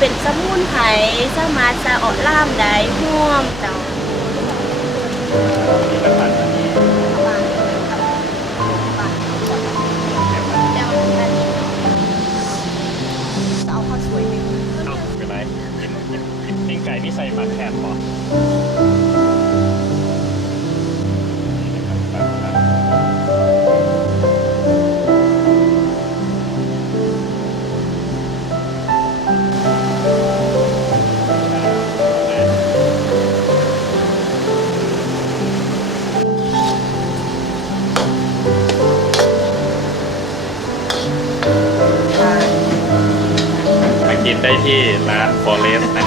เป็นสมุนไพรสามารถจะออกล่ามได้ห่วมเจ้า มีกระตันอันนี้ บานกับบานเดี๋ยวอันนี้จะเอาข้าวสวยไป เอาเป็นไรกินปิ้งไก่ที่ใส่หมักแคบป่ะนี่นะครับตัดมากินได้ที่ร้านฟอเรสต์นะ